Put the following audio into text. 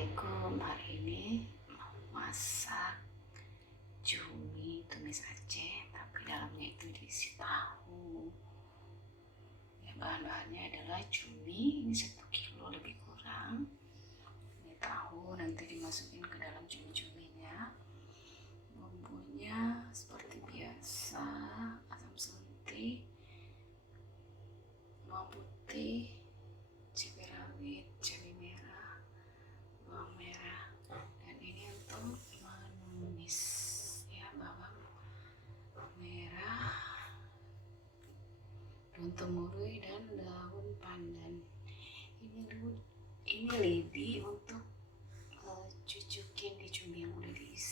Assalamualaikum. Hari ini mau masak cumi tumis Aceh, tapi dalamnya itu diisi tahu. Ya, bahan-bahannya adalah cumi, ini 1 kilo lebih kurang. Ini tahu nanti dimasukin ke dalam cumi-cuminya. Bumbunya seperti biasa, asam suntik, bawang putih, cabai rawit, cabai merah, bawang merah, dan ini untuk menumis ya, bawang merah, daun temurui dan daun pandan. Ini lidi untuk cucukin di cumi yang udah diisi.